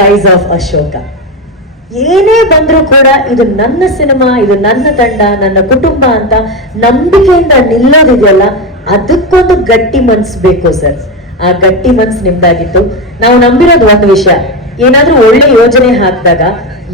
Rise of Ashoka. ಏನೇ ಬಂದ್ರೂ ಕೂಡ ಇದು ನನ್ನ ಸಿನಿಮಾ, ಇದು ನನ್ನ ತಂಡ, ನನ್ನ ಕುಟುಂಬ ಅಂತ ನಂಬಿಕೆಯಿಂದ ನಿಲ್ಲೋದಿದೆಯಲ್ಲ, ಅದಕ್ಕೊಂದು ಗಟ್ಟಿ ಮನ್ಸು ಬೇಕು ಸರ್. ಆ ಗಟ್ಟಿ ಮನ್ಸು ನಿಮ್ದಾಗಿತ್ತು. ನಾವು ನಂಬಿರೋದು ಒಂದು ವಿಷಯ, ಏನಾದ್ರೂ ಒಳ್ಳೆ ಯೋಜನೆ ಹಾಕಿದಾಗ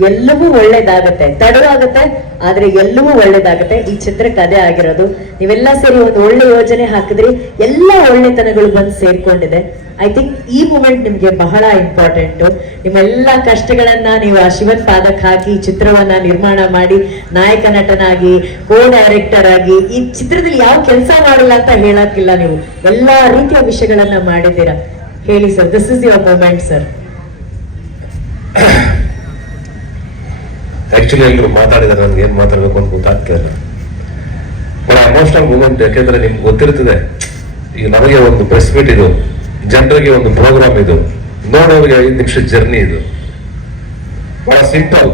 ಎಲ್ಲವೂ ಒಳ್ಳೇದಾಗತ್ತೆ. ತಡವಾಗತ್ತೆ ಆದ್ರೆ ಎಲ್ಲವೂ ಒಳ್ಳೇದಾಗತ್ತೆ. ಈ ಚಿತ್ರಕ್ಕೆ ಅದೇ ಆಗಿರೋದು. ನೀವೆಲ್ಲ ಸೇರಿ ಒಂದು ಒಳ್ಳೆ ಯೋಜನೆ ಹಾಕಿದ್ರಿ, ಎಲ್ಲ ಒಳ್ಳೆತನಗಳು ಬಂದು ಸೇರ್ಕೊಂಡಿದೆ. ಐ ಥಿಂಕ್ ಈ ಮೂಮೆಂಟ್ ನಿಮ್ಗೆ ಬಹಳ ಇಂಪಾರ್ಟೆಂಟ್. ನಿಮ್ಮೆಲ್ಲ ಕಷ್ಟಗಳನ್ನ ನೀವು ಆ ಶಿವನ್ ಪಾದಕ್ಕೆ ಹಾಕಿ ಚಿತ್ರವನ್ನ ನಿರ್ಮಾಣ ಮಾಡಿ, ನಾಯಕ ನಟನಾಗಿ, ಕೋ ಡೈರೆಕ್ಟರ್ ಆಗಿ, ಈ ಚಿತ್ರದಲ್ಲಿ ಯಾವ ಕೆಲಸ ಮಾಡಿಲ್ಲ ಅಂತ ಹೇಳಕ್ಕಿಲ್ಲ. ನೀವು ಎಲ್ಲಾ ರೀತಿಯ ವಿಷಯಗಳನ್ನ ಮಾಡಿದ್ದೀರಾ. ಹೇಳಿ sir, this is your moment sir. Actually ಎಲ್ಲರೂ ಮಾತಾಡಿದಾರೆ, ನನ್ಗೆ ಏನ್ ಮಾತಾಡ್ಬೇಕು ಅಂತ ಗೊತ್ತಾಗ್ತಿಲ್ಲ. ಬಟ್ ಎಮೋಷನಲ್ ಮೂಮೆಂಟ್, ಯಾಕೆಂದ್ರೆ ನಿಮ್ಗೆ ಗೊತ್ತಿರ್ತದೆ, ಈಗ ನಮಗೆ ಒಂದು ಪ್ರೆಸ್ ಮೀಟ್ ಇದು, ಜನರಿಗೆ ಒಂದು ಪ್ರೋಗ್ರಾಮ್ ಇದು, ನೋಡೋರಿಗೆ 5 ನಿಮಿಷದ ಜರ್ನಿ ಇದು. ಬಹಳ ಸಿಂಪಲ್,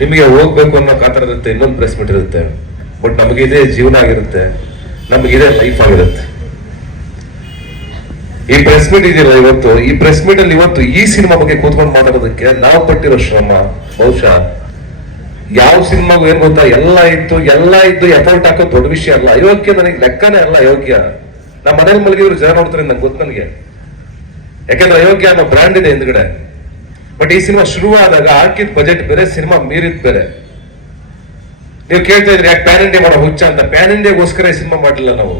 ನಿಮಗೆ ಹೋಗ್ಬೇಕು ಅನ್ನೋ ಕಾತರ ಇರುತ್ತೆ, ಇನ್ನೊಂದು ಪ್ರೆಸ್ ಮೀಟ್ ಇರುತ್ತೆ. ಬಟ್ ನಮಗೆ ಇದೇ ಜೀವನ ಆಗಿರುತ್ತೆ, ನಮಗಿದೇ ಲೈಫ್ ಆಗಿರುತ್ತೆ. ಈ ಪ್ರೆಸ್ ಮೀಟ್ ಇದೆಯಲ್ಲ ಇವತ್ತು, ಈ ಪ್ರೆಸ್ ಮೀಟ್ ಅಲ್ಲಿ ಇವತ್ತು ಈ ಸಿನಿಮಾ ಬಗ್ಗೆ ಕೂತ್ಕೊಂಡು ಮಾತಾಡೋದಕ್ಕೆ ನಾವು ಪಟ್ಟಿರೋ ಶ್ರಮ ಬಹುಶಃ ಯಾವ ಸಿನಿಮಾಗೂ ಏನ್ ಗೊತ್ತಾ, ಎಲ್ಲ ಇದ್ದು ಎಫರ್ಟ್ ಹಾಕೋದು ದೊಡ್ಡ ವಿಷಯ ಅಲ್ಲ. ಅಯೋಗ್ಯ ನನಗೆ ಲೆಕ್ಕನೇ ಅಲ್ಲ. ಅಯೋಗ್ಯ ನಮ್ಮ ಮನೇಲಿ ಮಲಗಿದ್ರು ಜನ ನೋಡ್ತಾರೆ, ನಂಗೆ ಗೊತ್ತು ನನಗೆ. ಯಾಕಂದ್ರೆ ಅಯೋಗ್ಯ ಅನ್ನೋ ಬ್ರ್ಯಾಂಡ್ ಇದೆ ಹಿಂದ್ಗಡೆ. ಬಟ್ ಈ ಸಿನಿಮಾ ಶುರುವಾದಾಗ ಹಾಕಿದ ಬಜೆಟ್ ಬೇರೆ, ಸಿನಿಮಾ ಮೀರಿದ್ ಬೇರೆ. ನೀವು ಕೇಳ್ತಾ ಇದ್ರಿ ಯಾಕೆ ಪ್ಯಾನ್ ಇಂಡಿಯಾ ಮಾಡೋ ಹುಚ್ಚ ಅಂತ. ಪ್ಯಾನ್ ಇಂಡಿಯಾಗೋಸ್ಕರ ಈ ಸಿನಿಮಾ ಮಾಡಲಿಲ್ಲ ನಾವು.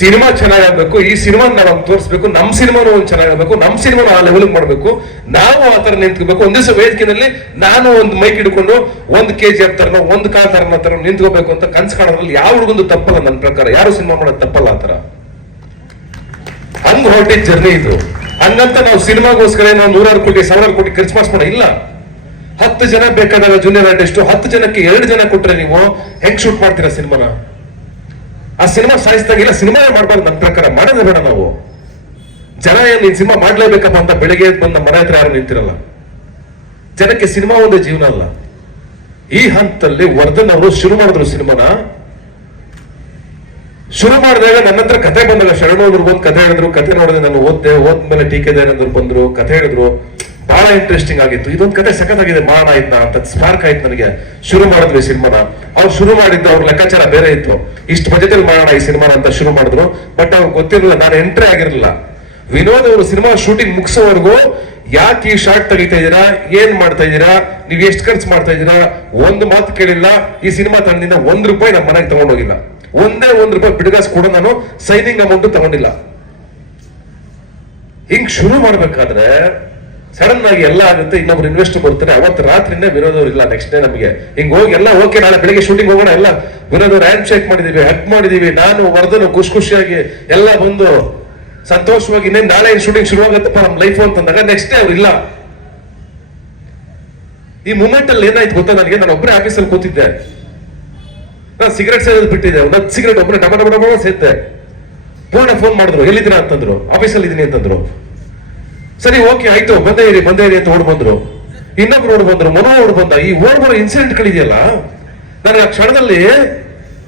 ಸಿನಿಮಾ ಚೆನ್ನಾಗಾಗಬೇಕು, ಈ ಸಿನಿಮಾ ನಾವು ತೋರಿಸ್ಬೇಕು, ನಮ್ಮ ಸಿನಿಮಾನು ಒಂದು ಚೆನ್ನಾಗಾಗಬೇಕು, ನಮ್ಮ ಸಿನಿಮಾನು ಆ ಲೆವೆಲ್ ಮಾಡ್ಬೇಕು, ನಾವು ಆ ತರ ನಿಂತ್ಕೋಬೇಕು. ಒಂದ್ ದಿವಸ ವೇದಿಕೆನಲ್ಲಿ ನಾನು ಒಂದು ಮೈಕ್ ಹಿಡ್ಕೊಂಡು 1 kg ತರನೋ 1 ಕಾಲ್ ತರ ನಿಂತ್ಕೋಬೇಕು ಅಂತ ಕನ್ಸು ಕಾಣೋದ್ರಲ್ಲಿ ಯಾವ ಹುಡುಗಂದು ತಪ್ಪಲ್ಲ ನನ್ನ ಪ್ರಕಾರ. ಯಾರು ಸಿನಿಮಾ ಮಾಡೋದು ತಪ್ಪಲ್ಲ ಆ ತರ. ಹಂಗ್ ಹೊರಟಿದ್ ಜರ್ನಿ ಇದು. ಹಂಗಂತ ನಾವು ಸಿನಿಮಾಗೋಸ್ಕರ ನಾವು 100 ಕೋಟಿ 1000 ಕೋಟಿ ಖರ್ಚು ಮಾಡಿಸ್ಬೋಣ ಇಲ್ಲ. 10 ಜನ ಬೇಕಾದಾಗ ಜೂನಿಯರ್ ಆರ್ಟಿಸ್ಟ್, 10 ಜನಕ್ಕೆ 2 ಜನ ಕೊಟ್ರೆ ನೀವು ಹೆಂಗ್ ಶೂಟ್ ಮಾಡ್ತೀರಾ ಸಿನಿಮಾನ? ಆ ಸಿನಿಮಾ ಸಾಯಿಸಿದಾಗಿಲ್ಲ, ಸಿನಿಮಾ ಮಾಡ್ಬಾರ್ದು ನನ್ನ ಪ್ರಕಾರ. ಮಾಡೋದೇ ಬೇಡ ನಾವು. ಜನ ಏನ್ ನೀನ್ ಸಿನಿಮಾ ಮಾಡ್ಲೇಬೇಕಪ್ಪ ಅಂತ ಬೆಳಿಗ್ಗೆ ಬಂದ ಮನೆ ಹತ್ರ ಯಾರು ನಿಂತಿರಲ್ಲ. ಜನಕ್ಕೆ ಸಿನಿಮಾ ಒಂದೇ ಜೀವನ ಅಲ್ಲ. ಈ ಹಂತದಲ್ಲಿ ವರ್ಧನ್ ಅವರು ಶುರು ಮಾಡಿದ್ರು ಸಿನಿಮಾನ. ಶುರು ಮಾಡಿದಾಗ ನನ್ನ ಹತ್ರ ಕತೆ ಬಂದಾಗ ಶರಣೋದ್ರು ಬಂದು ಕತೆ ಹೇಳಿದ್ರು. ಕತೆ ನೋಡಿದ್ರೆ ನಾನು ಓದ್ಮೇಲೆ ಟೀಕೆ ದಯಾನಂದರು ಬಂದ್ರು, ಕತೆ ಹೇಳಿದ್ರು. ಬಹಳ ಇಂಟ್ರೆಸ್ಟಿಂಗ್ ಆಗಿತ್ತು. ಇದೊಂದು ಕತೆ ಸಖತ್ತಾಗಿದೆ, ಮಾಡೋಣ ಆಯ್ತಾ ಅಂತ ಸ್ಪಾರ್ಕ್ ಆಯ್ತು ನನಗೆ. ಶುರು ಮಾಡಿದ್ವಿ ಸಿನಿಮಾನ. ಅವ್ರು ಶುರು ಮಾಡಿದ್ದು ಅವ್ರ ಲೆಕ್ಕಾಚಾರ ಬೇರೆ ಇತ್ತು. ಇಷ್ಟು ಬಜೆಟ್ ಅಲ್ಲಿ ಮಾಡೋಣ ಈ ಸಿನಿಮಾನ ಅಂತ ಶುರು ಮಾಡಿದ್ರು. ಬಟ್ ಅವ್ರಿಗೆ ಗೊತ್ತಿರಲಿಲ್ಲ, ನಾನು ಎಂಟ್ರಿ ಆಗಿರಲಿಲ್ಲ. ವಿನೋದ್ ಅವರು ಸಿನಿಮಾ ಶೂಟಿಂಗ್ ಮುಗಿಸೋವರೆಗೂ ಯಾಕೆ ಈ ಶಾರ್ಟ್ ತೆಗಿತಾ ಇದೀರಾ, ಏನ್ ಮಾಡ್ತಾ ಇದೀರಾ, ನೀವ್ ಎಷ್ಟು ಖರ್ಚು ಮಾಡ್ತಾ ಇದೀರಾ, ಒಂದು ಮಾತು ಕೇಳಿಲ್ಲ. ಈ ಸಿನಿಮಾ ತಂಡದಿಂದ 1 ರೂಪಾಯಿ ನಮ್ಮ ಮನೆಗೆ ತಗೊಂಡೋಗಿಲ್ಲ. ಒಂದೇ 1 ರೂಪಾಯಿ ಬಿಡುಗಾಸ್ ಕೂಡ ನಾನು ಸೈನಿಂಗ್ ಅಮೌಂಟ್ ತಗೊಂಡಿಲ್ಲ. ಹಿಂಗ್ ಶುರು ಮಾಡ್ಬೇಕಾದ್ರೆ ಸಡನ್ ಆಗಿ ಎಲ್ಲ ಆಗುತ್ತೆ. ಇನ್ನೊಬ್ರು ಇನ್ವೆಸ್ಟರ್ ಬರ್ತಾರೆ. ಅವತ್ತು ರಾತ್ರಿನೇ ವಿನೋದ್ ಅವ್ರು ಇಲ್ಲ. ನೆಕ್ಸ್ಟ್ ಡೇ ನಮಗೆ ಹಿಂಗ್ ಹೋಗಿ ಎಲ್ಲ ಓಕೆ, ನಾಳೆ ಬೆಳಿಗ್ಗೆ ಶೂಟಿಂಗ್ ಹೋಗೋಣ. ಎಲ್ಲ ವಿನೋದ್ ಅವ್ರು ಹ್ಯಾಂಡ್ ಶೇಕ್ ಮಾಡಿದೀವಿ, ಹಗ್ ಮಾಡಿದೀವಿ. ನಾನು ವರ್ಧನ್ ಖುಷಿಯಾಗಿ ಎಲ್ಲ ಬಂದು ಸಂತೋಷವಾಗಿ ಇನ್ನೇನು ನಾಳೆ ಶೂಟಿಂಗ್ ಶುರುವಾಗತ್ತಪ್ಪ ನಮ್ ಲೈಫ್ ಅಂತಂದಾಗ ನೆಕ್ಸ್ಟ್ ಡೇ ಅವ್ರು ಇಲ್ಲ. ಈ ಮೂಮೆಂಟ್ ಅಲ್ಲಿ ಏನಾಯ್ತು ಗೊತ್ತಾ ನನಗೆ? ನಾನು ಒಬ್ಬರೇ ಆಫೀಸಲ್ಲಿ ಕೂತಿದ್ದೆ. ನಾನು ಸಿಗರೇಟ್ ಸೇರೋದು ಬಿಟ್ಟಿದ್ದೆ. 10 ಸಿಗರೇಟ್ ಒಬ್ಬರೇ ಡಬ ಡಬ ಡಬ ಸೇದ್ದೆ. ಪೂರ್ಣ ಫೋನ್ ಮಾಡಿದ್ರು, ಎಲ್ಲಿದ್ದೀರಾ ಅಂತಂದ್ರು. ಆಫೀಸಲ್ಲಿ ಇದೀನಿ ಅಂತಂದ್ರು. ಸರಿ ಓಕೆ ಆಯ್ತು, ಬಂದೇ ಇರಿ ಅಂತ ಓಡ್ ಬಂದ್ರು. ಇನ್ನೊಬ್ರು ಓಡ್ ಬಂದ್ರು, ಮನೋ ಓಡ್ ಬಂದ. ಈ ಓಡ್ ಬರೋ ಇನ್ಸಿಡೆಂಟ್ಗಳಿದೆಯಲ್ಲ, ನನಗೆ ಆ ಕ್ಷಣದಲ್ಲಿ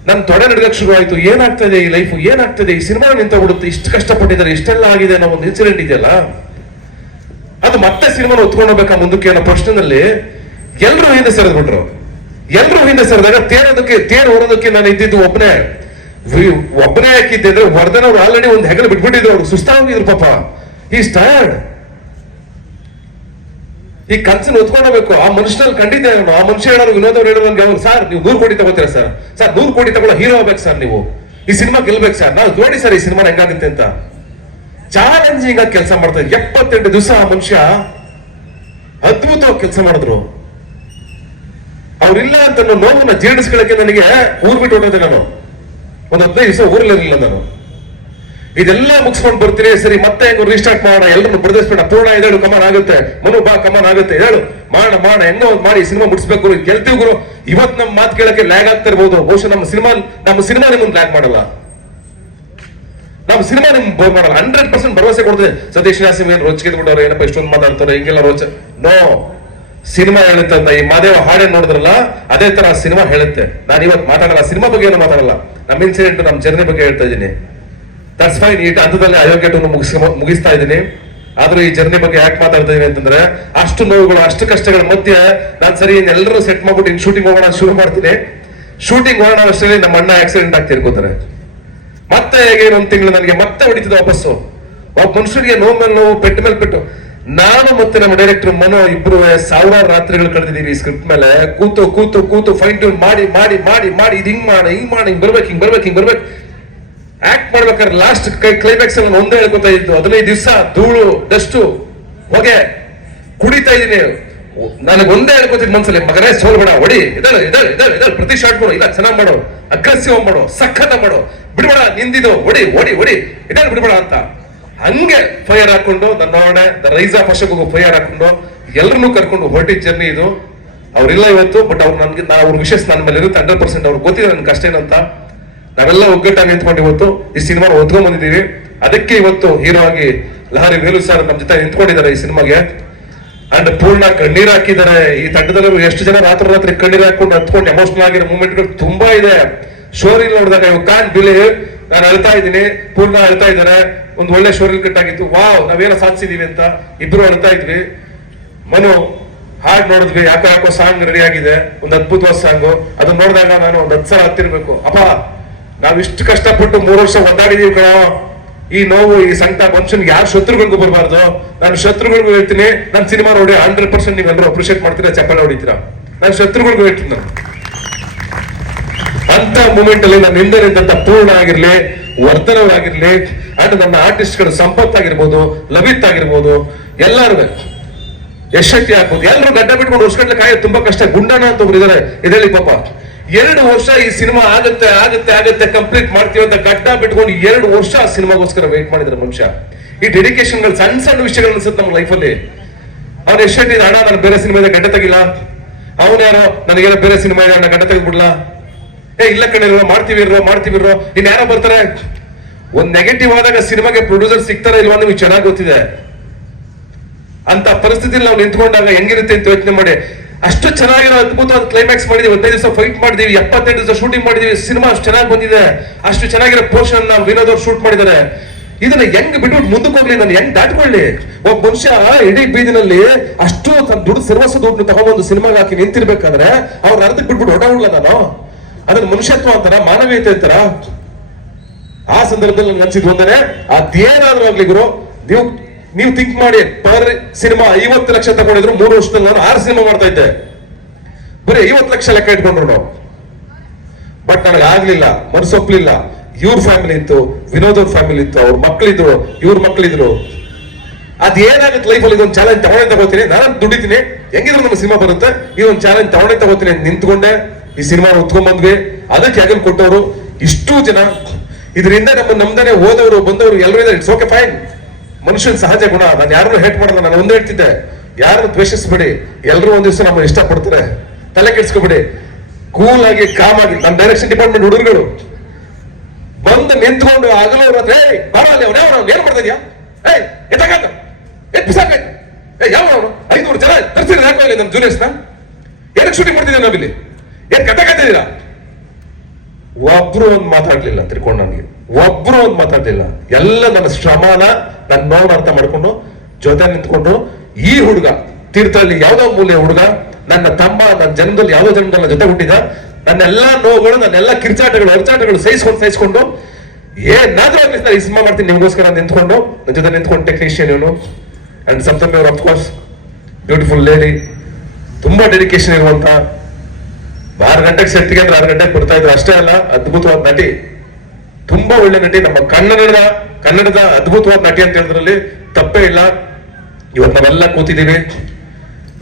ನನ್ನ ತೊಡೆ ನಡ್ಗಕ್ಕೆ ಶುರು ಆಯ್ತು. ಏನಾಗ್ತದೆ ಈ ಲೈಫ್, ಏನಾಗ್ತದೆ ಈ ಸಿನಿಮಾ ನಿಂತ ಬಿಡುತ್ತೆ. ಇಷ್ಟು ಕಷ್ಟಪಟ್ಟಿದ್ದಾರೆ, ಇಷ್ಟೆಲ್ಲ ಆಗಿದೆ ಅನ್ನೋ ಒಂದು ಇನ್ಸಿಡೆಂಟ್ ಇದೆಯಲ್ಲ, ಅದು ಮತ್ತೆ ಸಿನಿಮಾನ ಹೊತ್ಕೊಂಡು ಹೋಗ್ಬೇಕಾ ಮುಂದಕ್ಕೆ ಅನ್ನೋ ಪ್ರಶ್ನೆಯಲ್ಲಿ ಎಲ್ರು ಹಿಂದೆ ಸರಿದ್ಬಿಟ್ರು. ಎಲ್ರು ಹಿಂದೆ ಸರಿದಾಗ ತೇರು ಹೊರೋದಕ್ಕೆ ನಾನು ಇದ್ದಿದ್ದು ಒಬ್ಬನೇ ಹಾಕಿದ್ದೆ. ಅಂದ್ರೆ ವರ್ಧನ್ ಅವ್ರು ಆಲ್ರೆಡಿ ಒಂದು ಹೆಗಲು ಬಿಟ್ಬಿಟ್ಟಿದ್ರು. ಅವ್ರು ಸುಸ್ತಾಗಿದ್ರು ಪಾಪ. ಈ ಟಯರ್ಡ್. ಈ ಕನ್ಸನ್ನು ಹೊತ್ಕೊಂಡೋಗ್ಬೇಕು. ಆ ಮನುಷ್ಯನಲ್ಲಿ ಖಂಡಿತ ಆ ಮನುಷ್ಯ ಹೇಳೋರು, ವಿನೋದ್ ಅವ್ರು ಹೇಳೋರು ನನ್ಗೆ, ಸರ್ ನೀವು 100 ಕೋಟಿ ತಗೋತೀರಾ ಸರ್, 100 ಕೋಟಿ ತಗೊಳ್ಳೋ ಹೀರೋ ಆಗ್ಬೇಕು ಸರ್, ನೀವು ಈ ಸಿನಿಮಾ ಗೆಲ್ಬೇಕು ಸರ್, ನಾವು ನೋಡಿ ಸರ್ ಈ ಸಿನಿಮಾ ಹೆಂಗಾಗುತ್ತೆ ಅಂತ ಚಾಲೆಂಜಿಂಗ್ ಆಗಿ ಕೆಲಸ ಮಾಡ್ತಾ ಇದ್ರು. 78 ದಿವಸ ಆ ಮನುಷ್ಯ ಅದ್ಭುತವಾಗಿ ಕೆಲಸ ಮಾಡಿದ್ರು. ಅವ್ರಿಲ್ಲ ಅಂತ ನೋವನ್ನ ಜೀರ್ಣಿಸ್ಕೊಳ್ಳಕ್ಕೆ ನನಗೆ ಊರ್ ಬಿಟ್ಟು ಹೊಟ್ಟೋದೆ. ನಾನು ಒಂದು 15 ದಿವಸ ಊರಲ್ಲಿರಲಿಲ್ಲ ನಾನು. ಇದೆಲ್ಲ ಮುಗಿಸ್ಕೊಂಡು ಬರ್ತೀರಿ, ಸರಿ ಮತ್ತೆ ಹೆಂಗ್ ರೀಸ್ಟಾರ್ಟ್ ಮಾಡೋಣ, ಎಲ್ಲರನ್ನು ಬಡದಿಸ್ಬೇಡ. ಪೂರ್ಣ ಇದೇಳು ಕಮಾನ್ ಆಗುತ್ತೆ, ಮನು ಬಾ ಕಮಾನ್ ಆಗುತ್ತೆ, ಹೇಳು ಮಾಡೋಣ ಹೆಂಗೋ ಒಂದು ಮಾಡಿ ಸಿನಿಮಾ ಮುಗಿಸ್ಬೇಕು, ಗೆಲ್ತೀವಿ ಗುರು. ಇವತ್ತು ನಮ್ಮ ಮಾತು ಕೇಳಕ್ಕೆ ಲ್ಯಾಗ್ ಆಗ್ತಾ ಇರ್ಬೋದು. ಬಹುಶಃ ನಮ್ಮ ಸಿನಿಮಾ ನಿಮ್ಮನ್ನು ಲ್ಯಾಗ್ ಮಾಡಲ್ಲ. ನಮ್ಮ ಸಿನಿಮಾ ನಿಮ್ಗೆ ಬೋರ್ ಮಾಡಲ್ಲ. 100% ಭರವಸೆ ಕೊಡ್ತದೆ. ಸತೀಶ್ ನಾಸಿಮ್ ಏನ್ ರೋಚಿಗೆ ಬಿಟ್ಟವ್ರು, ಏನಪ್ಪ ಇಷ್ಟೊಂದು ಮಾತಾಡ್ತಾರೆ, ಹಿಂಗೆಲ್ಲ ನೋ. ಸಿನಿಮಾ ಹೇಳುತ್ತೆ ಅಂತ ಈ ಮಾದೇವ ಹಾಡೇನ್ ನೋಡಿದ್ರಲ್ಲ, ಅದೇ ತರ ಸಿನಿಮಾ ಹೇಳುತ್ತೆ. ನಾನು ಇವತ್ತು ಮಾತಾಡಲ್ಲ, ಸಿನಿಮಾ ಬಗ್ಗೆ ಏನು ಮಾತಾಡಲ್ಲ. ನಮ್ಮ ಇನ್ಸಿಡೆಂಟ್, ನಮ್ಮ ಜರ್ನಿ ಬಗ್ಗೆ ಹೇಳ್ತಾ ಇದ್ದೀನಿ. That's fine. ಈ ಹಂತದಲ್ಲಿ ಅಯೋಗ್ಯ ಮುಗಿಸ್ತಾ ಇದ್ದೀನಿ. ಆದ್ರೂ ಈ ಜರ್ನಿ ಬಗ್ಗೆ ಯಾಕೆ ಮಾತಾಡ್ತಾ ಇದೀನಿ ಅಂತಂದ್ರೆ, ಅಷ್ಟು ನೋವುಗಳು, ಅಷ್ಟು ಕಷ್ಟಗಳ ಮಧ್ಯೆ ನಾನು ಸರಿ ಎಲ್ಲರೂ ಸೆಟ್ ಮಾಡ್ಬಿಟ್ಟು ಇನ್ ಶೂಟಿಂಗ್ ಹೋಗೋಣ ಶುರು ಮಾಡ್ತೀನಿ. ಶೂಟಿಂಗ್ ಹೋಗೋಣ ಅಷ್ಟರಲ್ಲಿ ನಮ್ಮ ಅಣ್ಣ ಆಕ್ಸಿಡೆಂಟ್ ಆಗಿ ತೀರ್ಕೋತಾರೆ. ಮತ್ತೆ ಹೇಗೆ ಒಂದ್ ತಿಂಗಳು ನನಗೆ ಮತ್ತೆ ಹೊಡಿತಿದ್ದ ವಾಪಸ್ಸು. ಒಬ್ಬ ಮನುಷ್ಯರಿಗೆ ನೋವು ಮೇಲೆ ನೋವು, ಪೆಟ್ಟು ಮೇಲೆ ಪೆಟ್ಟು. ನಾನು ಮತ್ತೆ ನಮ್ಮ ಡೈರೆಕ್ಟರ್ ಮನೋ ಇಬ್ರು ಸಾವಿರಾರು ರಾತ್ರಿಗಳು ಕಳೆದಿದ್ದೀವಿ ಸ್ಕ್ರಿಪ್ಟ್ ಮೇಲೆ. ಕೂತು ಕೂತು ಕೂತು ಫೈನ್ ಟ್ಯೂನ್ ಮಾಡಿ ಮಾಡಿ ಮಾಡಿ ಮಾಡಿ ಇದು ಹಿಂಗ್ ಮಾಡಿ ಹಿಂಗ್ ಬರ್ಬೇಕು ಹಿಂಗ್ ಬರ್ಬೇಕು ಹಿಂಗ್ ಬರ್ಬೇಕು. ಆಕ್ಟ್ ಮಾಡ್ಬೇಕಾದ್ರೆ ಲಾಸ್ಟ್ ಕ್ಲೈಮ್ಯಾಕ್ಸ್ ಅಲ್ಲಿ ಒಂದೇ ಹೇಳ್ಕೊತಾ ಇದ್ದು, 15 ದಿವಸ ಧೂಳು ಡಸ್ಟು ಹೊಗೆ ಕುಡಿತಾ ಇದೀನಿ. ನನಗೆ ಒಂದೇ ಹೇಳ್ಕೊತಿದ್ ಮನ್ಸಲ್ಲಿ, ಮಗನೇ ಸೋಲ್ಬೇಡ, ಹೊಡಿ, ಇದಲ್ಲ ಪ್ರತಿ ಶಾಟ್ ಮಾಡು, ಇಲ್ಲ ಚೆನ್ನಾಗ್ ಮಾಡು, ಅಗ್ರೆಸಿವ್ ಮಾಡು, ಸಖತ್ ಮಾಡು, ಬಿಡ್ಬೇಡ ನಿಂದಿದು, ಹೊಡಿ ಹೊಡಿ ಹೊಡಿ, ಇದನ್ನ ಬಿಡ್ಬೇಡ ಅಂತ. ಹಂಗೆ ಫೈರ್ ಹಾಕೊಂಡು ನನ್ನೊಡನೆ ರೈಸ್ ಆಫ್ ಅಶೋಕ್ ಫೈರ್ ಹಾಕೊಂಡು ಎಲ್ಲರನ್ನೂ ಕರ್ಕೊಂಡು ಹೊರಟಿದ್ ಜರ್ನಿ ಇದು. ಅವ್ರಿಲ್ಲ ಇವತ್ತು, ಬಟ್ ಅವ್ರು ನನ್ಗೆ ಅವ್ರ ವಿಶೇಷ ನನ್ನ ಮೇಲೆ ಇರುತ್ತೆ 100%. ಅವ್ರಿಗೆ ಗೊತ್ತಿದೆ ನನ್ ಕಷ್ಟ ಏನಂತ. ನಾವೆಲ್ಲ ಒಗ್ಗಟ್ಟಾಗಿ ನಿಂತ್ಕೊಂಡು ಇವತ್ತು ಈ ಸಿನಿಮಾ ಓದ್ಕೊಂಡ್ ಬಂದಿದ್ದೀವಿ. ಅದಕ್ಕೆ ಇವತ್ತು ಹೀರೋ ಆಗಿ ಲಹರಿ ವೇಲು ಸರ್ ನಮ್ಮ ಜೊತೆ ನಿಂತ್ಕೊಂಡಿದ್ದಾರೆ ಈ ಸಿನಿಮಾಗೆ. ಅಂಡ್ ಪೂರ್ಣ ಕಣ್ಣೀರ್ ಹಾಕಿದ್ದಾರೆ. ಈ ತಂಡದಲ್ಲೂ ಎಷ್ಟು ಜನ ರಾತ್ರಿ ಕಣ್ಣೀರ್ ಹಾಕೊಂಡು ಹತ್ಕೊಂಡು ಎಮೋಷನಲ್ ಆಗಿರೋ ಮೂಮೆಂಟ್ಗಳು ತುಂಬಾ ಇದೆ. ಶೋರಿಲ್ ನೋಡಿದಾಗ ಯು ಕಾಂಟ್ ಬಿಲೀವ್, ನಾನು ಅಳ್ತಾ ಇದ್ದೀನಿ, ಪೂರ್ಣ ಅಳ್ತಾ ಇದ್ದಾರೆ. ಒಂದು ಒಳ್ಳೆ ಶೋರಿಲ್ ಕಟ್ ಆಗಿತ್ತು. ವಾವ್, ನಾವೇನೋ ಸಾಧಿಸಿದೀವಿ ಅಂತ ಇಬ್ರು ಅಳ್ತಾ ಇದ್ವಿ. ಮನು ಹಾಡ್ ನೋಡಿದ್ವಿ, ಯಾಕೋ ಸಾಂಗ್ ರೆಡಿ ಆಗಿದೆ, ಒಂದು ಅದ್ಭುತವಾದ ಸಾಂಗ್. ಅದನ್ನ ನೋಡಿದಾಗ ನಾನು ಒಂದು 10 ಸಲ ಹತ್ತಿರ್ಬೇಕು. ಅಪ್ಪ, ನಾವ್ ಇಷ್ಟು ಕಷ್ಟಪಟ್ಟು 3 ವರ್ಷ ಒದ್ದಾಡಿದೀವಿ ಕಣೋ. ಈ ನೋವು, ಈ ಸಂಕಟ ಮನುಷ್ಯನ್ಗೆ ಯಾರು ಶತ್ರುಗಳಿಗೂ ಬರಬಾರ್ದು. ನಾನು ಶತ್ರುಗಳಿಗೂ ಹೇಳ್ತೀನಿ, ನನ್ನ ಸಿನಿಮಾ ನೋಡಿ 100% ನೀವೆಲ್ಲರೂ ಅಪ್ರಿಶಿಯೇಟ್ ಮಾಡ್ತೀರಾ, ಚಪ್ಪಾಳೆ ಹೊಡಿತೀರಾ. ನಾನು ಶತ್ರುಗಳಿಗೂ ಹೇಳ್ತೀನಿ. ನಾನು ಅಂತ ಮೂಮೆಂಟ್ ಅಲ್ಲಿ ನಾನು ಹಿಂದೆ ನಿಂತ ಪೂರ್ಣ ಆಗಿರ್ಲಿ, ವರ್ಧನವರಾಗಿರ್ಲಿ, ಅಂಡ್ ನನ್ನ ಆರ್ಟಿಸ್ಟ್ ಗಳು ಸಂಪತ್ ಆಗಿರ್ಬೋದು, ಲವಿತ್ ಆಗಿರ್ಬೋದು, ಎಲ್ಲರೂ ಯಶಕ್ತಿ ಆಗ್ಬೋದು, ಎಲ್ಲರೂ ಗಡ್ಡ ಬಿಟ್ಕೊಂಡು ವರ್ಷಗಟ್ಲೆ ಕಾಯೋದು ತುಂಬಾ ಕಷ್ಟ. ಗುಂಡಣ್ಣ ಅಂತ ಒಬ್ರು ಇದಾರೆ, ಇದರಲ್ಲಿ ಪಾಪ 2 ವರ್ಷ ಈ ಸಿನಿಮಾ ಆಗುತ್ತೆ ಆಗುತ್ತೆ ಆಗುತ್ತೆ ಕಂಪ್ಲೀಟ್ ಮಾಡ್ತೀವಿ ಅಂತ ಗಡ್ಡ ಬಿಟ್ಕೊಂಡು 2 ವರ್ಷ ಆ ಸಿನಿಮಾಗೋಸ್ಕರ ವೇಟ್ ಮಾಡಿದ್ರೆ ಮನುಷ್ಯ. ಈ ಡೆಡಿಕೇಶನ್ಗಳು ಸಣ್ಣ ಸಣ್ಣ ವಿಷಯಗಳು ಅನ್ಸುತ್ತೆ ನಮ್ಮ ಲೈಫಲ್ಲಿ. ಅವ್ನು ಎಷ್ಟೇ ಹಣ, ನಾನು ಬೇರೆ ಸಿನಿಮಾ ಇದೆ ಗಡ್ಡ ತೆಗಿಲ್ಲ, ಅವನು ಯಾರೋ ನನಗೆಲ್ಲ ಬೇರೆ ಸಿನಿಮಾ ಇದೆ ಗಡ್ಡ ತೆಗೆದ್ಬಿಡ್ಲಾ, ಇಲ್ಲ ಕಣಿರೋ ಮಾಡ್ತೀವಿರೋ ಇನ್ ಯಾರೋ ಬರ್ತಾರೆ. ಒಂದ್ ನೆಗೆಟಿವ್ ಆದಾಗ ಸಿನಿಮಾಗೆ ಪ್ರೊಡ್ಯೂಸರ್ ಸಿಗ್ತಾರ ಇಲ್ವಾ ನಿಮಗೆ ಚೆನ್ನಾಗಿ ಗೊತ್ತಿದೆ. ಅಂತ ಪರಿಸ್ಥಿತಿಯಲ್ಲಿ ನಾವು ನಿಂತ್ಕೊಂಡಾಗ ಹೆಂಗಿರುತ್ತೆ ಅಂತ ಯೋಚನೆ ಮಾಡಿ. ಅಷ್ಟು ಚೆನ್ನಾಗಿರೋ ಅದ್ಭುತವಾದ ಕ್ಲೈಮ್ಯಾಕ್ಸ್ ಮಾಡಿದೀವಿ, 15 ದಿವಸ ಫೈಟ್ ಮಾಡಿದೀವಿ, 78 ದಿವಸ ಶೂಟಿಂಗ್ ಮಾಡಿದೀವಿ. ಸಿನಿಮಾ ಅಷ್ಟು ಚೆನ್ನಾಗಿ ಬಂದಿದೆ. ಅಷ್ಟು ಚೆನ್ನಾಗಿರೋ ಪೋರ್ಷನ್ ವಿನೋದ್ ಅವ್ರು ಶೂಟ್ ಮಾಡಿದ್ದಾರೆ. ಇದನ್ನ ಹೆಂಗ್ ಬಿಟ್ಬಿಟ್ಟು ಮುಂದಕ್ಕೆ ಹೋಗ್ಲಿ, ನಾನು ಹೆಂಗ್ ದಾಟ್ಕೊಳ್ಳಿ? ಒಬ್ಬ ಮನುಷ್ಯ ಇಡೀ ಬೀದಿನಲ್ಲಿ ಅಷ್ಟು ದುಡ್ಡು ಸರ್ವಸ್ವ ದುಡ್ಡು ತಗೊಂಡ್ಬಂದು ಸಿನಿಮಾಗೆ ಹಾಕಿ ನಿಂತಿರ್ಬೇಕಾದ್ರೆ ಅವ್ರ ಅರ್ಧಕ್ಕೆ ಬಿಟ್ಬಿಟ್ಟು ಹೊಡೋಲ್ಲ ನಾನು. ಅದನ್ನ ಮನುಷ್ಯತ್ವ ಅಂತಾರ, ಮಾನವೀಯತೆ ಅಂತಾರ? ಆ ಸಂದರ್ಭದಲ್ಲಿ ನನ್ಗೆ ಅನ್ಸಿದ್ ಒಂದೇ, ಅದೇನಾದ್ರೂ ಆಗ್ಲಿ ಗುರು, ನೀವು ಥಿಂಕ್ ಮಾಡಿ. ಪರ್ ಸಿನಿಮಾ 50 ಲಕ್ಷ ತಗೊಂಡಿದ್ರು 3 ವರ್ಷದಲ್ಲಿ ನಾನು 6 ಸಿನಿಮಾ ಮಾಡ್ತಾ ಇದ್ದೆ. ಬರೀ 50 ಲಕ್ಷ ಲೆಕ್ಕ ಇಟ್ಕೊಂಡ್ರು ನಾವು. ಬಟ್ ನನಗೆ ಆಗ್ಲಿಲ್ಲ, ಮನಸ್ಸೊಪ್ಲಿಲ್ಲ. ಇವ್ರ ಫ್ಯಾಮಿಲಿ ಇತ್ತು, ವಿನೋದ್ ಅವ್ರ ಫ್ಯಾಮಿಲಿ ಇತ್ತು, ಅವ್ರ ಮಕ್ಕಳಿದ್ರು, ಇವ್ರ ಮಕ್ಕಳಿದ್ರು. ಅದೇನಾಗುತ್ತೆ ಲೈಫಲ್ಲಿ, ಇದೊಂದು ಚಾಲೆಂಜ್ ತಗೋತೀನಿ, ನಾನು ದುಡಿತೀನಿ, ಹೆಂಗಿದ್ರು ನಮ್ಮ ಸಿನಿಮಾ ಬರುತ್ತೆ, ಇದೊಂದು ಚಾಲೆಂಜ್ ತಗೋತೀನಿ ಅಂತ ನಿಂತ್ಕೊಂಡೆ ಈ ಸಿನಿಮಾ ಉತ್ಕೊಂಡ್ ಬಂದ್ವಿ. ಅದಕ್ಕೆ ಹೆಗಲ್ ಕೊಟ್ಟವರು ಇಷ್ಟು ಜನ. ಇದರಿಂದ ನಮ್ದಾನೆ ಹೋದವರು ಬಂದವರು ಎಲ್ಲರೂ ಇದ್ದಾರೆ. It's okay, fine. ಮನುಷ್ಯನ್ ಸಹಜ ಗುಣ. ನಾನು ಯಾರನ್ನು ಹೇಟ್ ಮಾಡಲ್ಲ. ನಾನು ಒಂದೇ ಹೇಳ್ತಿದ್ದೆ, ಯಾರನ್ನು ದ್ವೇಷಿಸ್ಬೇಡಿ, ಎಲ್ಲರೂ ಒಂದ್ ದಿವಸ ನಮ್ಮನ್ನು ಇಷ್ಟಪಡ್ತಾರೆ. ತಲೆ ಕೆಡ್ಸ್ಕೊಬೇಡಿ, ಕೂಲ್ ಆಗಿ ಕಾಮ್ ಆಗಿ. ನನ್ನ ಡೈರೆಕ್ಷನ್ ಡಿಪಾರ್ಟ್ಮೆಂಟ್ ಹುಡುಗರು ಬಂದು ನಿಂತ್ಕೊಂಡು ಆಗಲೂ ರಾತ್ರಿ, ಬಾರಲ್ಲಿ ಅವ್ನು ಏನ್ ಮಾಡ್ತಾ ಇದೀಯಾ, ಯಾವ 500 ಜನ ತರ್ಸಿದ್ರೆ ಹಾಕಿ ನಮ್ಮ ಜೂನಿಯರ್ಸ್ನ ಏನಕ್ಕೆ ಶೂಟಿಂಗ್ ಮಾಡ್ತಿದ್ದೀವಿ ನಾವಿಲ್ಲಿ, ಏನ್ ಕಟ್ಟಿದ್ದೀರಾ? ಒಬ್ರು ಒಂದ್ ಮಾತಾಡ್ಲಿಲ್ಲ. ತಿರ್ಕೊಂಡು ನನಗೆ ಒಬ್ರು ಒಂದ್ ಮಾತಾಡ್ಲಿಲ್ಲ. ಎಲ್ಲ ನನ್ನ ಶ್ರಮನ, ನನ್ನ ನೋವು ಅರ್ಥ ಮಾಡ್ಕೊಂಡು ಜೊತೆ ನಿಂತ್ಕೊಂಡು, ಈ ಹುಡುಗ ತೀರ್ಥಹಳ್ಳಿ ಯಾವ್ದೋ ಮೂಲೆ ಹುಡುಗ, ನನ್ನ ತಮ್ಮ, ನನ್ನ ಜನ್ಮದಲ್ಲಿ ಯಾವ್ದೋ ಜನ್ಮದಲ್ಲಿ ಜೊತೆ ಹುಟ್ಟಿದ, ನನ್ನೆಲ್ಲಾ ನೋವುಗಳು, ನನ್ನೆಲ್ಲ ಕಿರ್ಚಾಟಗಳು ಅರ್ಚಾಟಗಳು ಸಹಿಸ್ಕೊಂಡು ಏನಾದ್ರೂ ಆಗ್ಲಿ ಈ ಸಿನಿಮಾ ಮಾಡ್ತೀನಿ ನಿಮ್ಗೋಸ್ಕರ ನಿಂತ್ಕೊಂಡು, ನನ್ನ ಜೊತೆ ನಿಂತ್ಕೊಂಡು ಟೆಕ್ನಿಷಿಯನ್ ಇವನು. ಅಂಡ್ ಸಪ್ತಮಿ ಅವ್ರು ಅಫ್ಕೋರ್ಸ್ ಬ್ಯೂಟಿಫುಲ್ ಲೇಡಿ, ತುಂಬಾ ಡೆಡಿಕೇಶನ್ ಇರುವಂತ. 6 ಗಂಟೆಗೆ ಸೆಟ್ಗೆ ಅಂದ್ರೆ 6 ಗಂಟೆಗೆ ಬರ್ತಾ ಇದ್ರು. ಅಷ್ಟೇ ಅಲ್ಲ, ಅದ್ಭುತವಾದ ನಟಿ, ತುಂಬಾ ಒಳ್ಳೆ ನಟಿ, ನಮ್ಮ ಕನ್ನಡದ ಅದ್ಭುತವಾದ ನಟಿ ಅಂತ ಹೇಳಿದ್ರಲ್ಲಿ ತಪ್ಪೇ ಇಲ್ಲ. ಇವತ್ತು ನಾವೆಲ್ಲ ಕೂತಿದ್ದೀವಿ,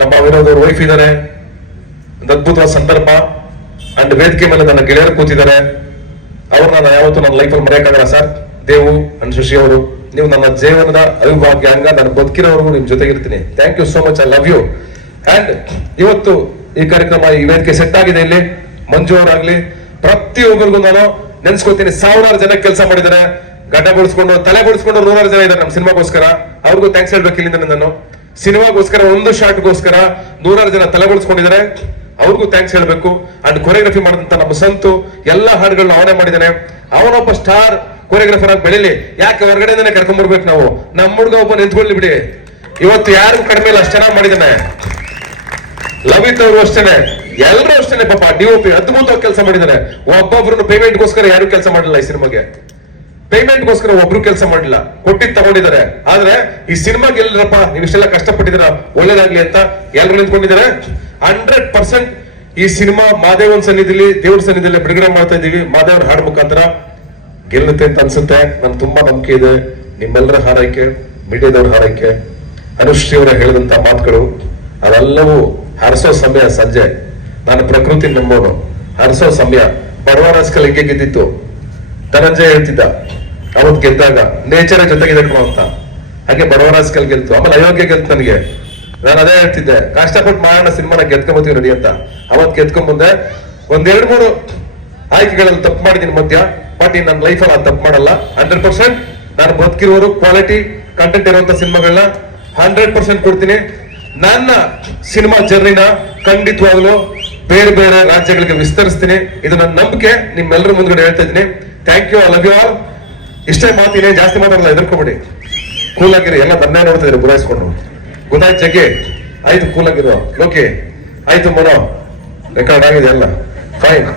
ನಮ್ಮ ವಿನೋದ್ ಅವ್ರ ವೈಫ್ ಇದ್ದಾರೆ, ಒಂದು ಅದ್ಭುತವಾದ ಸಂದರ್ಭ. ಅಂಡ್ ವೇದಿಕೆ ಮೇಲೆ ನನ್ನ ಗೆಳೆಯರು ಕೂತಿದ್ದಾರೆ. ಅವ್ರನ್ನ ನಾನು ಯಾವತ್ತೂ ನನ್ನ ಲೈಫಲ್ಲಿ ಮರೆಯಕ್ಕಾಗಲ್ಲ ಸರ್. ದೇವು ಅಂಡ್ ಶಶಿ ಅವರು, ನೀವು ನನ್ನ ಜೀವನದ ಅವಿಭಾಗ್ಯ ಅಂಗ. ನಾನು ಬದುಕಿರೋವರೆಗೂ ನಿಮ್ ಜೊತೆಗಿರ್ತೀನಿ. Thank you so much, I love you. And ಇವತ್ತು ಈ ಕಾರ್ಯಕ್ರಮ, ಈ ವೇದಿಕೆ ಸೆಟ್ ಆಗಿದೆ. ಇಲ್ಲಿ ಮಂಜು ಅವರಾಗ್ಲಿ, ಪ್ರತಿಯೊಬ್ಬರಿಗೂ ನಾನು ನೆನ್ಸ್ಕೊತೀನಿ. 1000 ಜನ ಕೆಲಸ ಮಾಡಿದ್ದಾರೆ, ಗಡ್ಡ ಬಳಸ್ಕೊಂಡು, ತಲೆ ಬಳಸ್ಕೊಂಡು 100 ಜನ ಇದ್ದಾರೆ ನಮ್ಮ ಸಿನಿಮಾಗೋಸ್ಕರ. ಅವ್ರಿಗೂ ಥ್ಯಾಂಕ್ಸ್ ಹೇಳ್ಬೇಕು ಇಲ್ಲಿಂದ. ನಾನು ಸಿನಿಮಾಗೋಸ್ಕರ, ಒಂದು ಶಾಟ್ಗೋಸ್ಕರ 100 ಜನ ತಲೆ ಬಳಸ್ಕೊಂಡಿದ್ದಾರೆ, ಅವ್ರಿಗೂ ಥ್ಯಾಂಕ್ಸ್ ಹೇಳ್ಬೇಕು. ಅಂಡ್ ಕೊರಿಯೋಗ್ರಫಿ ಮಾಡಿದಂತ ನಮ್ಮ ಸಂತು ಎಲ್ಲ ಹಾಡುಗಳನ್ನ ಅವನೇ ಮಾಡಿದ್ದಾನೆ. ಅವನೊಬ್ಬ ಸ್ಟಾರ್, ಕೊರಿಯೋಗ್ರಾಫರ್ ಆಗಿ ಬೆಳಿಲಿ. ಯಾಕೆ ಹೊರಗಡೆಯಿಂದನೇ ಕರ್ಕೊಂಡ್ ಬರ್ಬೇಕು ನಾವು? ನಮ್ಮ ಹುಡುಗ ಒಬ್ಬ ನಿಂತ್ಕೊಳ್ಳಿ ಬಿಡಿ. ಇವತ್ತು ಯಾರು ಕಡಿಮೆ ಇಲ್ಲ, ಅಷ್ಟು ಚೆನ್ನಾಗಿ ಮಾಡಿದಾನೆ. ಲವಿತ್ ಅವರು ಅಷ್ಟೇನೆ, ಎಲ್ಲರೂ ಅಷ್ಟೇನೆ. ಪಾಪ DOP ಅದ್ಭುತವಾಗಿ ಕೆಲಸ ಮಾಡಿದ್ದಾರೆ. ಒಬ್ಬೊಬ್ರು ಪೇಮೆಂಟ್ಗೋಸ್ಕರ ಯಾರು ಕೆಲಸ ಮಾಡಿಲ್ಲ ಈ ಸಿನಿಮಾಗೆ. ಪೇಮೆಂಟ್ಗೋಸ್ಕರ ಒಬ್ರು ಕೆಲಸ ಮಾಡಿಲ್ಲ, ಕೊಟ್ಟಿದ್ ತಗೊಂಡಿದ್ದಾರೆ. ಆದ್ರೆ ಈ ಸಿನಿಮಾ ಗೆಲ್ಲರಪ್ಪ, ನೀವು ಇಷ್ಟೆಲ್ಲ ಕಷ್ಟಪಟ್ಟಿದ್ದೀರಾ, ಒಳ್ಳೇದಾಗ್ಲಿ ಅಂತ ಎಲ್ಲರೂ ನಿಂತ್ಕೊಂಡಿದ್ದಾರೆ. 100% ಈ ಸಿನಿಮಾ ಮಾದೇವನ್ ಸನ್ನಿಧಿಲಿ, ದೇವ್ರ ಸನ್ನಿಧಿಲಿ ಬಿಡುಗಡೆ ಮಾಡ್ತಾ ಇದೀವಿ. ಮಾದೇವರ ಹಾಡು ಮುಖಾಂತರ ಗೆಲ್ಲುತ್ತೆ ಅಂತ ಅನ್ಸುತ್ತೆ. ನನ್ ತುಂಬಾ ನಂಬಿಕೆ ಇದೆ. ನಿಮ್ಮೆಲ್ಲರ ಹಾರೈಕೆ, ಮೀಡಿಯಾದವ್ರ ಹಾರೈಕೆ, ಅನುಶ್ರೀ ಅವರ ಹೇಳಿದಂತ ಮಾತುಗಳು ಅವೆಲ್ಲವೂ ಹರಿಸೋ ಸಮಯ. ಸಂಜೆ ನಾನು ಪ್ರಕೃತಿ ನಂಬೋನು, ಹರಿಸೋ ಸಮಯ. ಬಡವರಾಸ್ಕಲ್ ಹಿಂಗೆ ಗೆದ್ದಿತ್ತು. ಧನಂಜಯ ಹೇಳ್ತಿದ್ದ ಅವತ್ ಗೆದ್ದಾಗ ನೇಚರ್ ಜೊತೆಗೆ ಅಂತ. ಹಾಗೆ ಬಡವರಾಸ್ಕಲ್ ಗೆಲ್ತು, ಆಮೇಲೆ ಅಯೋಗ್ಯ ಗೆಲ್ತು. ನನಗೆ ನಾನು ಅದೇ ಹೇಳ್ತಿದ್ದೆ, ಕಷ್ಟಪಟ್ಟು ಮಾಡೋಣ ಸಿನಿಮಾನ ಗೆದ್ಕೊಂಬತ್ತೀವಿ ರೆಡಿ ಅಂತ. ಅವತ್ ಗೆದ್ಕೊಂಬಂದೆ. 1-2-3 ಆಯ್ಕೆಗಳಲ್ಲಿ ತಪ್ಪು ಮಾಡಿದೀನಿ ಮಧ್ಯ. ಬಟ್ ಈ ನನ್ನ ಲೈಫಲ್ಲಿ ಅದು ತಪ್ಪು ಮಾಡಲ್ಲ. 100% ನಾನು ಬದುಕಿರೋರು ಕ್ವಾಲಿಟಿ ಕಂಟೆಂಟ್ ಇರುವಂತ ಸಿನಿಮಾಗಳನ್ನ 100% ಕೊಡ್ತೀನಿ. ನನ್ನ ಸಿನಿಮಾ ಜರ್ನಿನ ಖಂಡಿತವಾಗ್ಲೂ ಬೇರೆ ಬೇರೆ ರಾಜ್ಯಗಳಿಗೆ ವಿಸ್ತರಿಸ್ತೀನಿ. ಇದು ನನ್ನ ನಂಬಿಕೆ. ನಿಮ್ಮೆಲ್ಲರ ಮುಂದ್ಗಡೆ ಹೇಳ್ತಾ ಇದ್ದೀನಿ. Thank you, I love you all. ಇಷ್ಟೇ ಮಾತಿನೇ, ಜಾಸ್ತಿ ಮಾತಾಡಲ್ಲ, ಎದುರ್ಕೊಬೇಡಿ. ಕೂಲ್ ಆಗಿರಿ. ಎಲ್ಲ ನನ್ನೇ ನೋಡ್ತಿದ್ರಿ ಬುರಾಯಿಸ್ಕೊಂಡು. ಗೊತ್ತಾಯ್ತು ಜಗ್ಗೆ? ಆಯ್ತು, ಕೂಲ್ ಆಗಿರೋ ಲೋಕಿ. ಆಯ್ತು ಮನೋ, ರೆಕಾರ್ಡ್ ಆಗಿದೆ ಎಲ್ಲ ಫೈನ್.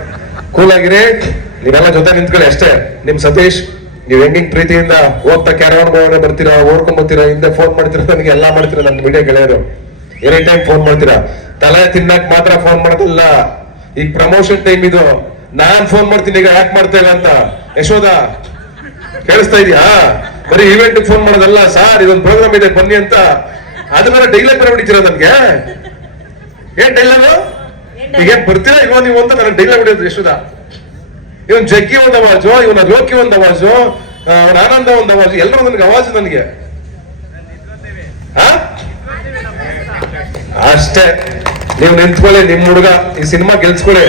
ಕೂಲ್ ಆಗಿರಿ. ನೀವೆಲ್ಲ ಜೊತೆ ನಿಂತ್ಕೊಳ್ಳಿ ಅಷ್ಟೇ. ನಿಮ್ ಸತೀಶ್, ನೀವ್ ಹೆಂಗಿಂಗ್ ಪ್ರೀತಿಯಿಂದ ಹೋಗ್ತಾ ಕ್ಯಾರವಾನ್ ಬರ್ತೀರಾ, ಓಡ್ಕೊಂಡ್ ಬರ್ತೀರಾ, ಹಿಂದೆ ಫೋನ್ ಮಾಡ್ತೀರಾ, ನನಗೆ ಎಲ್ಲಾ ಮಾಡ್ತೀರಾ. ನನ್ನ ಮೀಡಿಯಾ ಗೆಳೆಯರು ಎನಿ ಟೈಮ್ ಫೋನ್ ಮಾಡ್ತೀರಾ. ತಲೆ ತಿನ್ನಕ್ ಮಾತ್ರ ಫೋನ್ ಮಾಡೋದಿಲ್ಲ. ಈಗ ಪ್ರಮೋಷನ್ ಟೈಮ್ ಇದು. ನಾನ್ ಫೋನ್ ಮಾಡ್ತೀನಿ, ಈಗ ಯಾಕೆ ಮಾಡ್ತಾ ಇಲ್ಲ ಅಂತ. ಯಶೋಧ ಕೇಳಿಸ್ತಾ ಇದೆಯಾ? ಬರೀ ಇವೆಂಟ್ ಫೋನ್ ಮಾಡೋದಲ್ಲ ಸಾರ್, ಇದೊಂದು ಪ್ರೋಗ್ರಾಮ್ ಇದೆ ಬನ್ನಿ ಅಂತ. ಅದು ಬೇರೆ ಡೈಲಾಗ್ ಬೇರೆ ಹೊಡಿತೀರಾ ನನ್ಗೆ. ಏನ್ ಡೈಲಾಗ್? ಈಗೇನ್ ಬರ್ತೀರಾ ಇಲ್ವೋ ನೀವು ಅಂತ ನನಗೆ ಡೈಲಾಗ್ ಹೊಡಿಯೋದು ಯಶೋಧ. ಇವನ್ ಜಗ್ಗಿ ಒಂದ್ ಅವಾಜು, ಇವನ ಲೋಕಿ ಒಂದ್ ಅವಾಜು, ಅವನ ಆನಂದ ಒಂದ್ ಅವಾಜು, ಎಲ್ಲರೂ ನನಗೆ ಅವಾಜು ನನಗೆ. ಅಷ್ಟೇ. ನೀವು ನಿಂತ್ಕೊಳ್ಳಿ, ನಿಮ್ ಹುಡುಗ ಈ ಸಿನಿಮಾ ಗೆಲ್ಸ್ಕೊಳ್ಳಿ.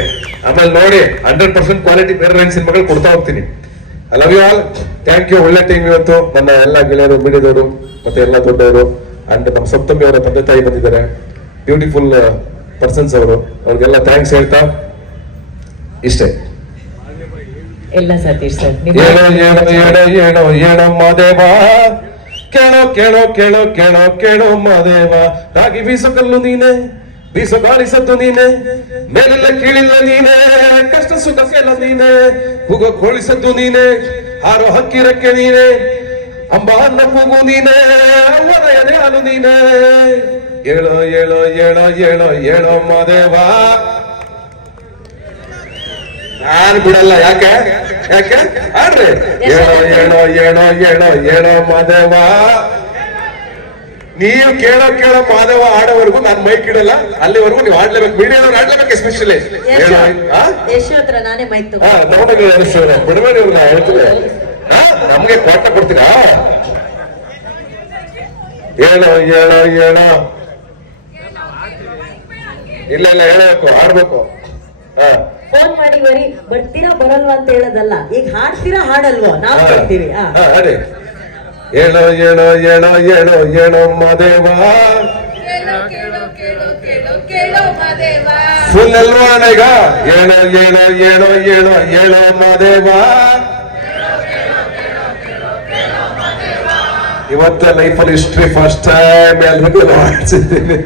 ಆಮೇಲೆ ನೋಡಿ 100% ಕ್ವಾಲಿಟಿ ಬೇರೆ ರೇಂಜ್ ಸಿನಿಮಾಗಳು ಕೊಡ್ತಾ ಹೋಗ್ತೀನಿ. I love you all. Thank you. ಒಳ್ಳೆ ಟೀಮ್ ಇವತ್ತು. ನನ್ನ ಎಲ್ಲ ಗೆಳೆಯರು, ಮೀಡಿಯಾದವರು, ಮತ್ತೆ ಎಲ್ಲ ದೊಡ್ಡವರು. ಅಂಡ್ ನಮ್ಮ ಸಪ್ತಮಿ ಅವರ ತಂದೆ ತಾಯಿ ಬಂದಿದ್ದಾರೆ. ಬ್ಯೂಟಿಫುಲ್ ಪರ್ಸನ್ಸ್ ಅವರು. ಅವ್ರಿಗೆಲ್ಲ ಥ್ಯಾಂಕ್ಸ್ ಹೇಳ್ತಾ ಇಷ್ಟೇ. ಎಲ್ಲ ಸತೀಶ್ ಸರ್, ಏನೋ ಮಾದೇವ, ಕೇಳೋ ಕೇಳೋ ಕೇಳೋ ಕೇಳೋ ಕೇಳೋ ಮಾದೇವ. ರಾಗಿ ಬೀಸೋ ಕಲ್ಲು ನೀನೆ, ಬೀಸೋ ಗಾಳಿ ಸದ್ದು ನೀನೆ, ಮೇಲಿಲ್ಲ ಕೀಳಿಲ್ಲ ನೀನೆ, ಕಷ್ಟ ಸುಖಕ್ಕೆಲ್ಲ ನೀನೆ, ಕೂಗೋ ಕೋಳಿ ಸದ್ದು ನೀನೆ, ಹಾರೋ ಹಕ್ಕಿ ರೆಕ್ಕೆ ನೀನೆ, ಅಂಬ ಅನ್ನ ಕೂಗು ನೀನೆ, ಅವರ ಎದೆ ಹಾಲು ನೀನೆ. ಏಳೋ ಏಳೋ ಏಳೋ ಏಳೋ ಏಳೋ ಮಾದೇವ. ನಾನು ಬಿಡಲ್ಲ. ಯಾಕೆ ಯಾಕೆ ಆಡ್ರಿ. ಏಳೋ ಏಳೋ ಏಳೋ ಏಳೋ ಏಳೋ ಮಾದೇವ. ನೀವು ಕೇಳೋ ಕೇಳೋ ಮಾದೇವ ಆಡೋವರೆಗೂ ನಾನು ಮೈಕ್ ಇಡಲ್ಲ. ಅಲ್ಲಿವರೆಗೂ ನೀವು ಆಡ್ಲೇಬೇಕು. ಮೀಡಿಯಾದವ್ರು ಆಡ್ಲೇಬೇಕು. ಎಸ್ಪೆಷಲಿ ಯಶೋತ್ರ ನಾನೇ ಮೈಕ್ ತಗೊಂಡೋಗಿ ಬಿಡಬೇಡಿ ಇವ್ರನ್ನ. ಹೇಳ್ತೀವಿ ನಮ್ಗೆ ಕೊಟ್ಟ ಕೊಡ್ತೀರಾ? ಏಳೋ ಏಳೋ ಏಳೋ. ಇಲ್ಲ ಇಲ್ಲ, ಹೇಳಬೇಕು, ಆಡ್ಬೇಕು. ಫೋನ್ ಮಾಡಿ ಬರ್ತೀರಾ ಬರಲ್ವಾ ಅಂತ ಹೇಳೋದಲ್ಲ. ಈಗ ಹಾಡ್ತೀರಾ ಹಾಡಲ್ವೋ ನಾವು ಕೊಡ್ತೀವಿ. ಅದೇ ಏಳೋ ಏಳೋ ಏಳೋ ಏಳೋ ಏಳೋ ಮಾದೇವ. ಫುಲ್ ಅಲ್ವಾ ಈಗ? ಏಳೋ ಏಳೋ ಏಳೋ ಏಳೋ ಏಳೋ ಮಾದೇವ. ಇವತ್ತ ಲೈಫಲ್ಲಿ ಹಿಸ್ಟ್ರಿ ಫಸ್ಟ್ ಟೈಮ್ ಎಲ್ರಿಗೂ ಮಾಡ್ಸಿದ್ದೀನಿ.